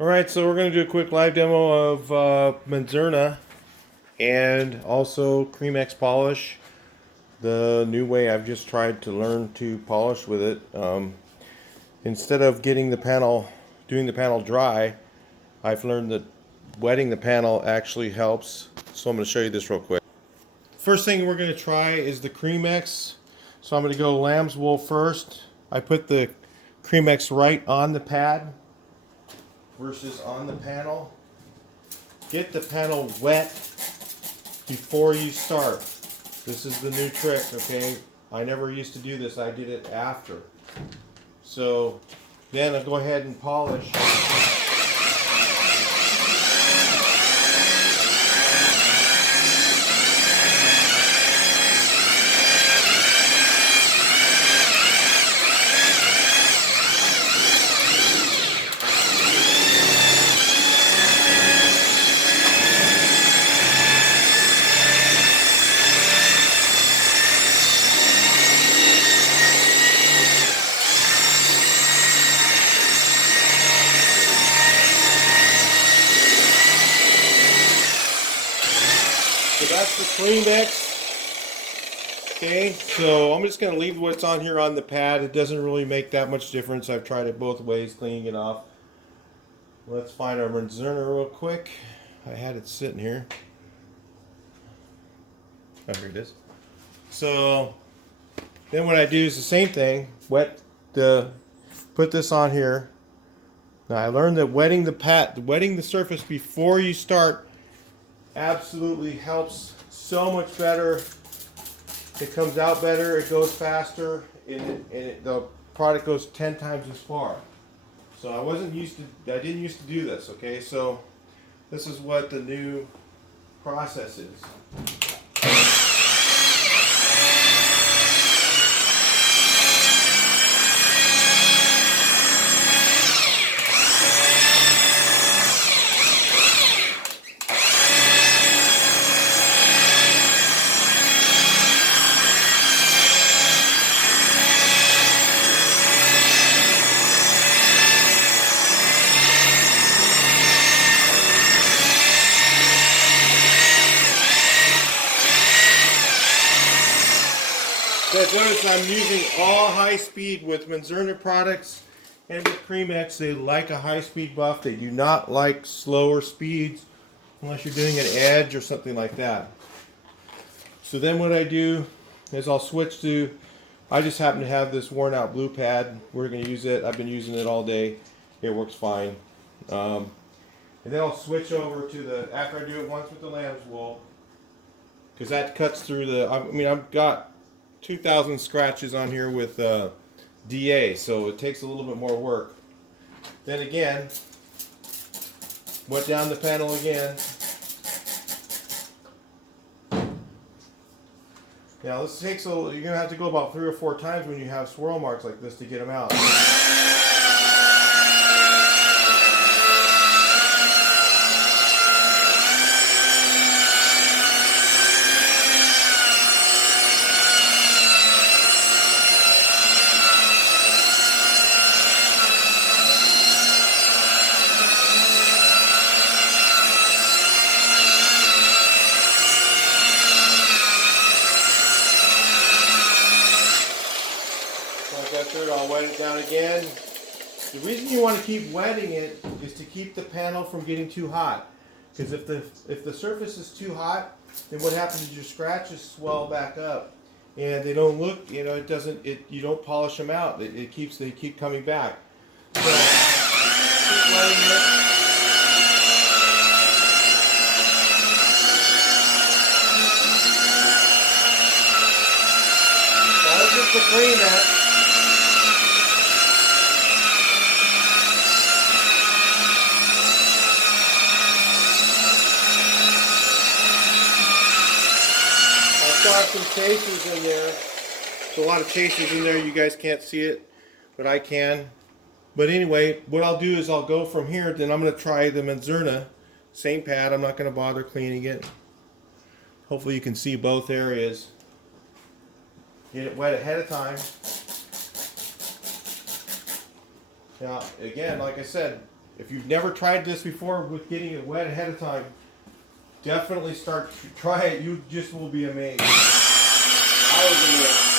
Alright, so we're going to do a quick live demo of menzerna and also Creamex polish, the new way I've just tried to learn to polish with it. Instead of doing the panel dry, I've learned that wetting the panel actually helps. So I'm going to show you this real quick. First thing we're going to try is the Creamex. So I'm going to go lamb's wool first. I put the Creamex right on the pad versus on the panel. Get the panel wet before you start. This is the new trick, okay? I never used to do this, I did it after. So then I'll go ahead and polish. So that's the Creamex. Okay, so I'm just going to leave what's on here on the pad. It doesn't really make that much difference. I've tried it both ways, cleaning it off. Let's find our menzerna real quick. I had it sitting here. Oh, here it is. So then what I do is the same thing. Put this on here. Now I learned that wetting the surface before you start absolutely helps so much better. It comes out better, it goes faster, and the product goes 10 times as far. So I didn't used to do this, okay? So this is what the new process is. Notice I'm using all high speed with menzerna products and with Creamex. They like a high speed buff. They do not like slower speeds unless you're doing an edge or something like that. So then what I do is I'll switch to, I just happen to have this worn out blue pad. We're going to use it. I've been using it all day. It works fine. And then I'll switch over to after I do it once with the lamb's wool, because that cuts through I've got 2,000 scratches on here with DA, so it takes a little bit more work. Then again, wet down the panel again. Now this takes you're going to have to go about 3 or 4 times when you have swirl marks like this to get them out. I'll wet it down again. The reason you want to keep wetting it is to keep the panel from getting too hot. Because if the surface is too hot, then what happens is your scratches swell back up, and they don't look. You don't polish them out. They keep coming back. So keep wetting it. That's just the Creamex. Got some chasers in there. There's a lot of chasers in there. You guys can't see it, but I can. But anyway, what I'll do is I'll go from here. Then I'm going to try the menzerna. Same pad. I'm not going to bother cleaning it. Hopefully you can see both areas. Get it wet ahead of time. Now, again, like I said, If you've never tried this before with getting it wet ahead of time, definitely try it. You just will be amazed. I was amazed.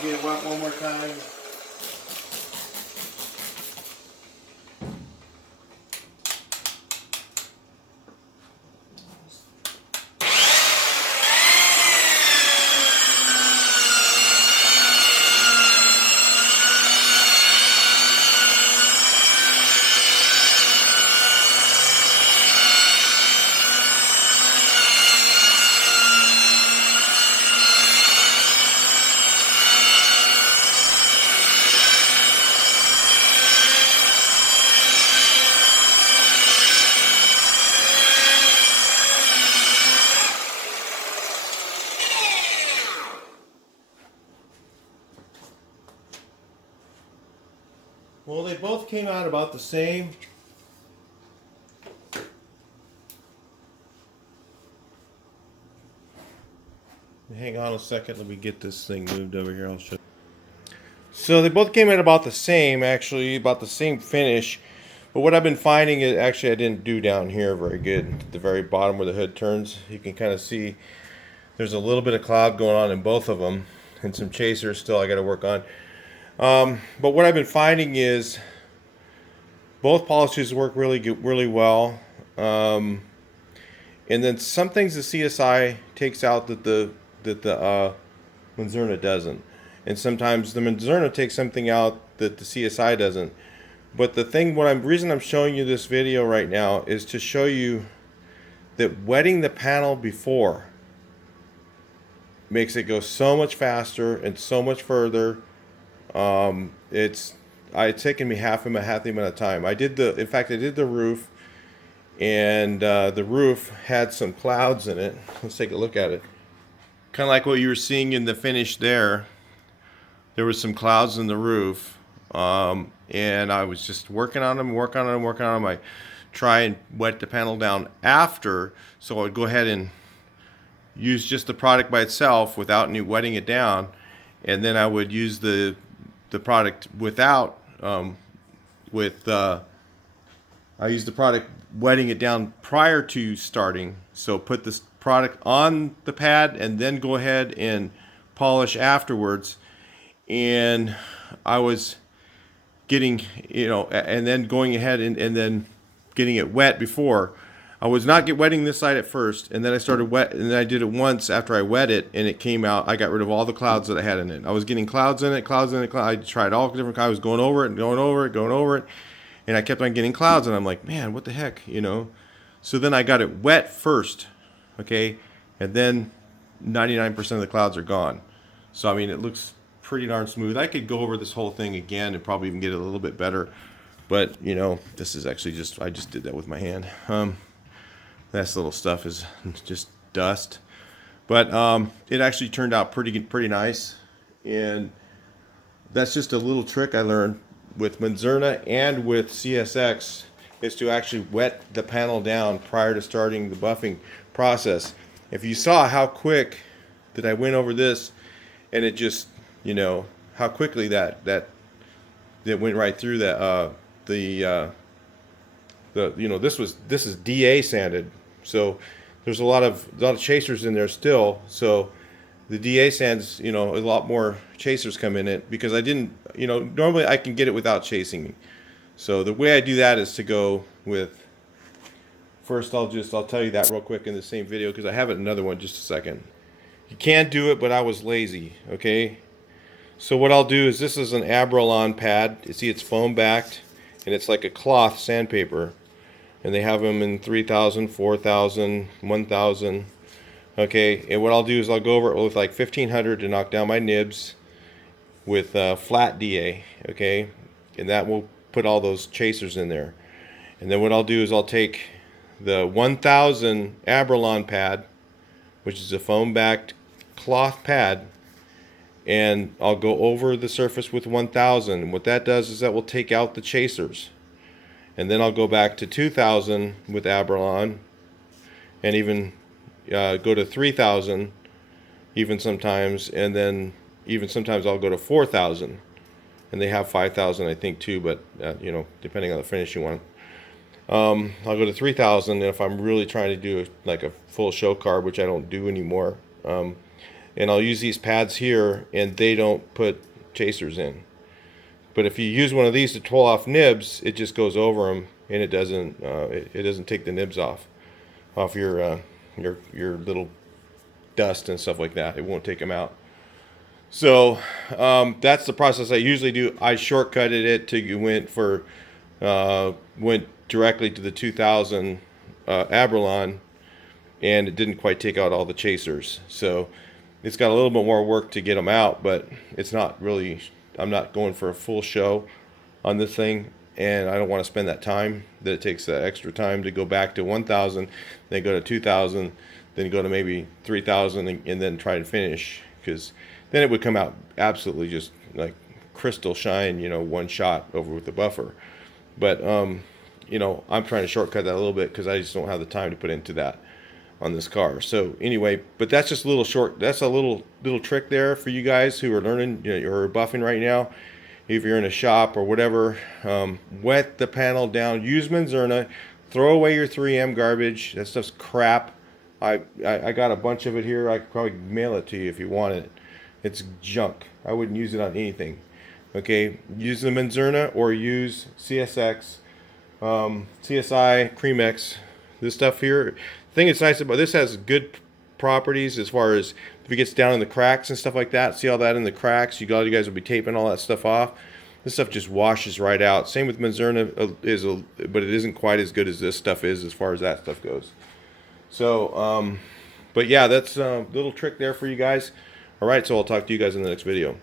Get it wet one more time. Well, they both came out about the same. Hang on a second, let me get this thing moved over here. I'll show you. So they both came out about the same, actually, about the same finish. But what I've been finding is, actually I didn't do down here very good. At the very bottom where the hood turns, you can kind of see there's a little bit of cloud going on in both of them. And some chasers still I got to work on. But what I've been finding is both polishes work really well. And then some things the CSI takes out that the menzerna doesn't. And sometimes the menzerna takes something out that the CSI doesn't. But the reason I'm showing you this video right now is to show you that wetting the panel before makes it go so much faster and so much further. It's taken me half the amount of time. In fact, I did the roof, and the roof had some clouds in it. Let's take a look at it. Kind of like what you were seeing in the finish there. There was some clouds in the roof, and I was just working on them. I try and wet the panel down after, so I would go ahead and use just the product by itself without any wetting it down, and then I would use the product without I use the product wetting it down prior to starting. So put this product on the pad and then go ahead and polish afterwards. And I was getting, and then going ahead and then getting it wet before. I was not wetting this side at first, and then I started wet, and then I did it once after I wet it, and it came out. I got rid of all the clouds that I had in it. I was getting clouds in it. I tried all different kinds. I was going over it, and I kept on getting clouds, and I'm like, man, what the heck, So then I got it wet first, okay, and then 99% of the clouds are gone. So I mean, it looks pretty darn smooth. I could go over this whole thing again and probably even get it a little bit better, but this is actually I just did that with my hand. This little stuff is just dust, but it actually turned out pretty nice. And that's just a little trick I learned with menzerna and with CSX, is to actually wet the panel down prior to starting the buffing process. If you saw how quick that I went over this, and it just, how quickly that went right through that this is DA sanded, so there's a lot of chasers in there still. So the DA sands, a lot more chasers come in it, because I didn't, normally I can get it without chasing. So the way I do that is to go with, first I'll tell you that real quick in the same video, because I have it another one, just a second. You can't do it, but I was lazy, okay? So what I'll do is, this is an Abralon pad. You see it's foam backed, and it's like a cloth sandpaper. And they have them in 3,000, 4,000, 1,000. Okay, and what I'll do is I'll go over it with like 1,500 to knock down my nibs with flat DA, okay? And that will put all those chasers in there. And then what I'll do is I'll take the 1000 Abralon pad, which is a foam-backed cloth pad, and I'll go over the surface with 1000. And what that does is that will take out the chasers. And then I'll go back to 2000 with Abralon, and even go to 3000 even sometimes, and then even sometimes I'll go to 4000. And they have 5000 I think too, but you know, depending on the finish you want. I'll go to 3000 if I'm really trying to do like a full show carb, which I don't do anymore. And I'll use these pads here, and they don't put chasers in. But if you use one of these to pull off nibs, it just goes over them, and it doesn't take the nibs off your little dust and stuff like that. It won't take them out. So that's the process I usually do. I shortcutted it to went directly to the 2000 Abralon, and it didn't quite take out all the chasers. So it's got a little bit more work to get them out, but it's not really, I'm not going for a full show on this thing, and I don't want to spend that time that it takes, that extra time to go back to 1000, then go to 2000, then go to maybe 3000, and then try to finish, because then it would come out absolutely just like crystal shine, you know, one shot over with the buffer. But you know, I'm trying to shortcut that a little bit because I just don't have the time to put into that on this car. So anyway, but that's just a little short. That's a little trick there for you guys who are learning, you know, or buffing right now. If you're in a shop or whatever, wet the panel down. Use menzerna. Throw away your 3M garbage. That stuff's crap. I got a bunch of it here. I could probably mail it to you if you want it. It's junk. I wouldn't use it on anything. Okay, use the menzerna or use CSX. CSI, Creamex, this stuff here. The thing that's nice about this, has good properties as far as if it gets down in the cracks and stuff like that. See all that in the cracks? You guys will be taping all that stuff off. This stuff just washes right out. Same with menzerna, but it isn't quite as good as this stuff is as far as that stuff goes. So, but yeah, that's a little trick there for you guys. All right, so I'll talk to you guys in the next video.